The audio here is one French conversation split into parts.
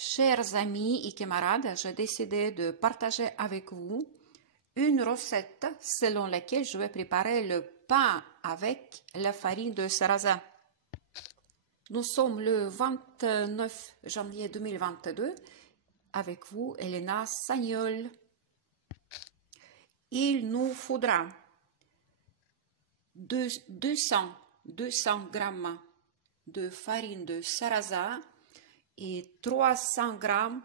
Chers amis et camarades, j'ai décidé de partager avec vous une recette selon laquelle je vais préparer le pain avec la farine de sarrasin. Nous sommes le 29 janvier 2022. Avec vous, Elena Sagnol. Il nous faudra 200 grammes de farine de sarrasin et 300 grammes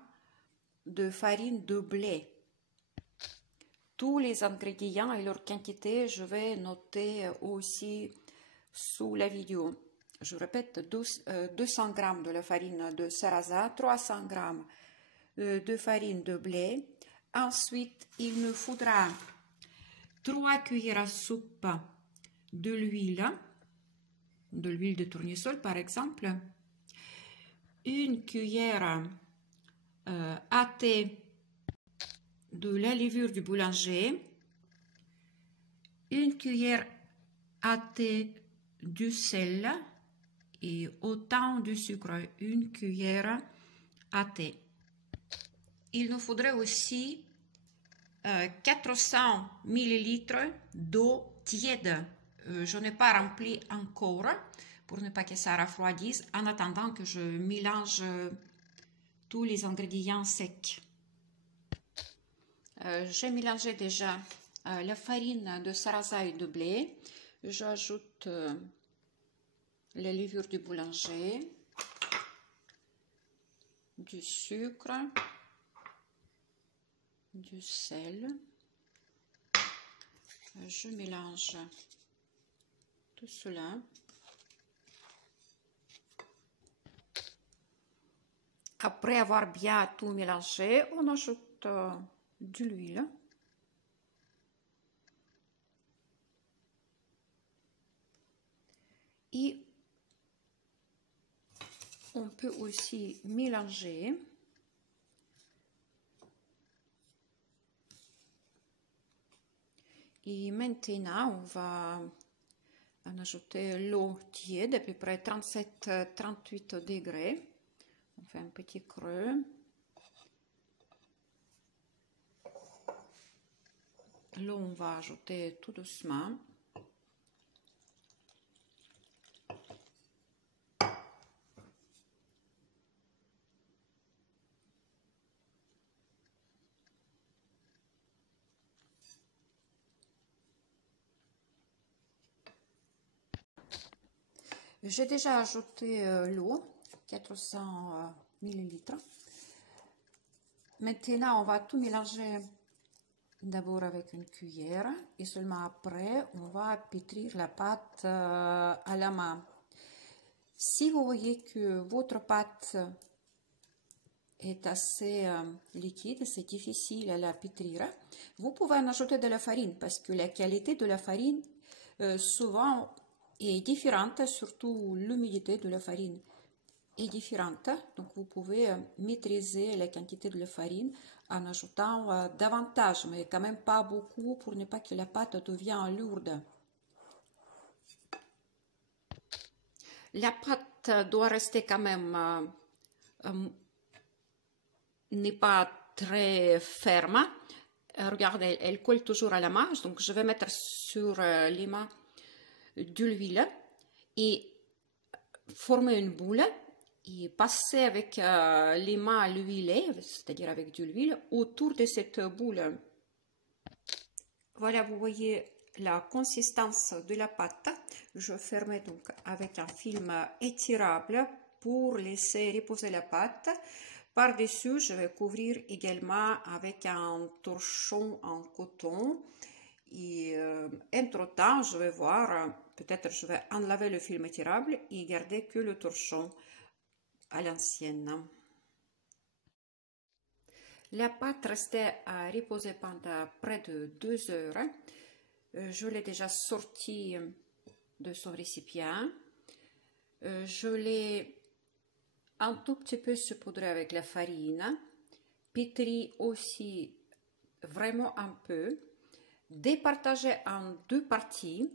de farine de blé. Tous les ingrédients et leur quantité, je vais noter aussi sous la vidéo. Je répète, 200 grammes de la farine de sarrasin, 300 grammes de farine de blé. Ensuite, il me faudra 3 cuillères à soupe de l'huile de tournesol par exemple, une cuillère à thé de la levure du boulanger, une cuillère à thé du sel et autant de sucre, une cuillère à thé. Il nous faudrait aussi 400 ml d'eau tiède. Je n'ai pas rempli encore pour ne pas que ça refroidisse en attendant que je mélange tous les ingrédients secs. J'ai mélangé déjà la farine de sarrasin et de blé. J'ajoute la levure du boulanger, du sucre, du sel. Je mélange tout cela. Après avoir bien tout mélangé, on ajoute de l'huile. Et on peut aussi mélanger. Et maintenant, on va en ajouter l'eau tiède, à peu près 37-38 degrés. On fait un petit creux. L'eau, on va ajouter tout doucement. J'ai déjà ajouté l'eau, 400 ml. Maintenant, on va tout mélanger d'abord avec une cuillère et seulement après, on va pétrir la pâte à la main. Si vous voyez que votre pâte est assez liquide, c'est difficile à la pétrir, vous pouvez en ajouter de la farine parce que la qualité de la farine souvent est différente, surtout l'humidité de la farine est différente. Donc vous pouvez maîtriser la quantité de la farine en ajoutant davantage, mais quand même pas beaucoup pour ne pas que la pâte devienne lourde. La pâte doit rester quand même n'est pas très ferme. Regardez, elle colle toujours à la main. Donc je vais mettre sur les mains de l'huile et former une boule et passer avec les mains l'huile, c'est-à-dire avec de l'huile, autour de cette boule. Voilà, vous voyez la consistance de la pâte. Je ferme donc avec un film étirable pour laisser reposer la pâte. Par-dessus, je vais couvrir également avec un torchon en coton. Et entre-temps, je vais voir, peut-être je vais enlever le film étirable et garder que le torchon à l'ancienne. La pâte restait à reposer pendant près de 2 heures. Je l'ai déjà sortie de son récipient. Je l'ai un tout petit peu saupoudré avec la farine, pétri aussi vraiment un peu, départagé en 2 parties.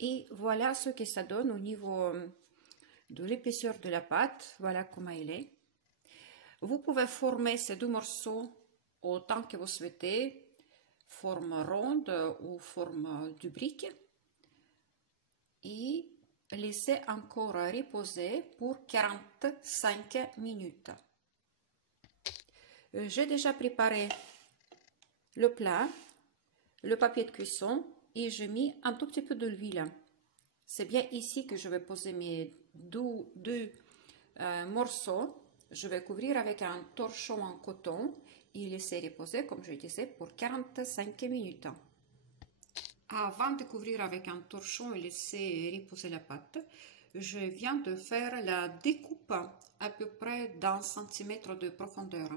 Et voilà ce que ça donne au niveau de l'épaisseur de la pâte. Voilà comment il est. Vous pouvez former ces deux morceaux autant que vous souhaitez, forme ronde ou forme du brick, et laisser encore reposer pour 45 minutes. J'ai déjà préparé le plat, le papier de cuisson, et j'ai mis un tout petit peu d'huile. C'est bien ici que je vais poser mes deux morceaux. Je vais couvrir avec un torchon en coton et laisser reposer, comme je disais, pour 45 minutes. Avant de couvrir avec un torchon et laisser reposer la pâte, je viens de faire la découpe à peu près d'1 centimètre de profondeur.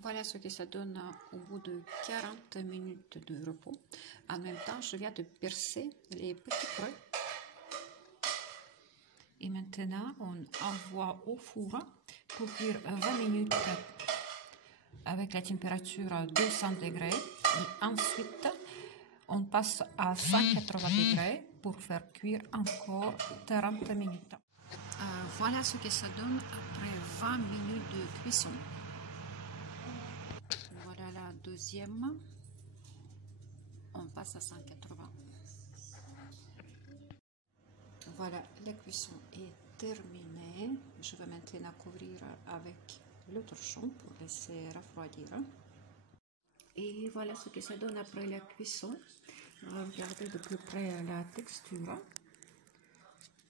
Voilà ce que ça donne au bout de 40 minutes de repos. En même temps, je viens de percer les petits creux. Et maintenant, on envoie au four pour cuire 20 minutes avec la température à 200 degrés. Et ensuite, on passe à 180 degrés pour faire cuire encore 30 minutes. Voilà ce que ça donne après 20 minutes de cuisson. Voilà la deuxième. On passe à 180. Voilà, la cuisson est terminée. Je vais maintenant couvrir avec le torchon pour laisser refroidir. Et voilà ce que ça donne après la cuisson. Regardez de plus près la texture.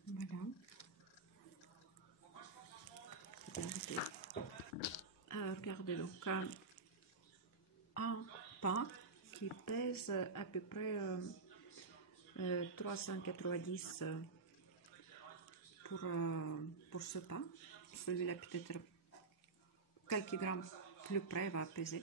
Voilà. Regardez donc un pain qui pèse à peu près 390 pour ce pain. Celui-là peut-être quelques grammes plus près va peser.